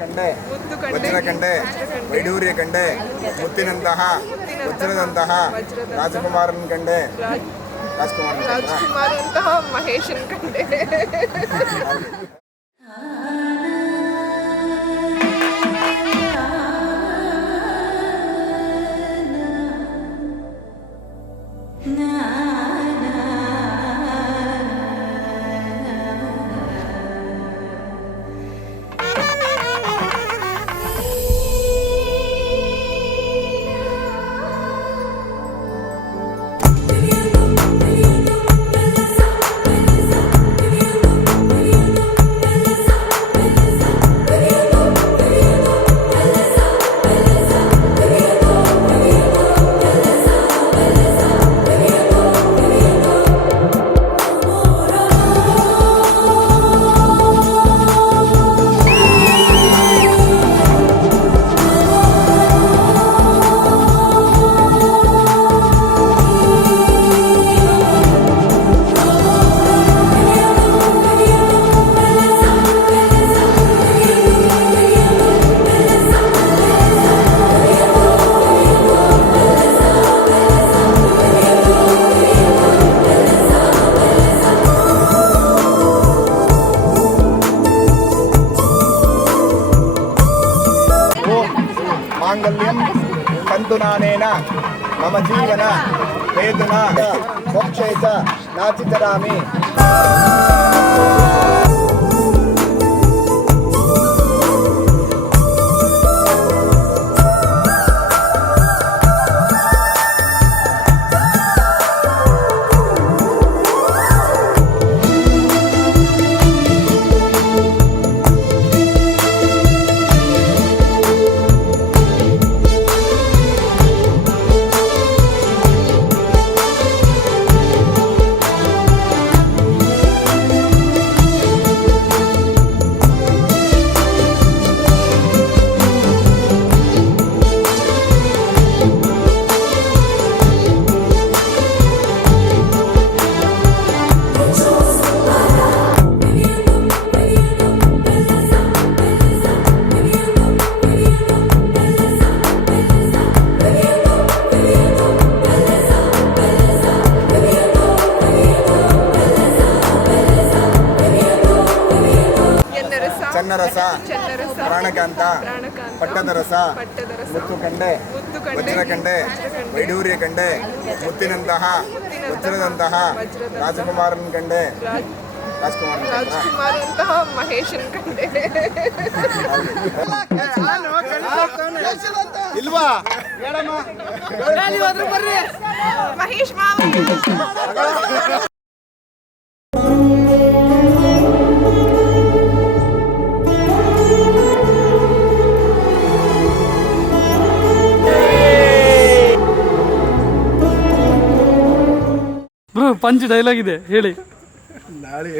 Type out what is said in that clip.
ಕಂಡೆ ವಜ್ರ ಕಂಡೆ ವೈಡೂರ್ಯ ಕಂಡೆ ಮುತ್ತಿನಂತಹ ವಜ್ರದಂತಹ ರಾಜಕುಮಾರನ ಕಂಡೆ ರಾಜಕುಮಾರಂತಹ ಮಹೇಶನ್ ಕಂಡೆ. ಮಾಂಗಲ್ಯಂ ತಂತುನಾನೇನ ಮಮ ಜೀವನ ಹೇತುನಾ ಮೋಕ್ಷೇ ಚ ನಾಚಿತರಾಮಿ. ಚನ್ನರಸ ಪ್ರಾಣಕಾಂತ ಪಟ್ಟದ ರಸ ಮುತ್ತು ಕಂಡೆ ವಜ್ರ ಕಂಡೆ ವೈಡೂರ್ಯ ಕಂಡೆ ಮುತ್ತಿನಂತಹ ವಜ್ರದಂತಹ ರಾಜಕುಮಾರನ ಕಂಡೆ ರಾಜಕುಮಾರಂತಹ ಮಹೇಶನ್ ಕಂಡೆ. ಇಲ್ವಾ ಮಹೇಶ್ ಮಾವ. ಬ್ರೋ ಪಂಚ್ ಡೈಲಾಗ್ ಇದೆ ಹೇಳಿ. ನಾಳೆ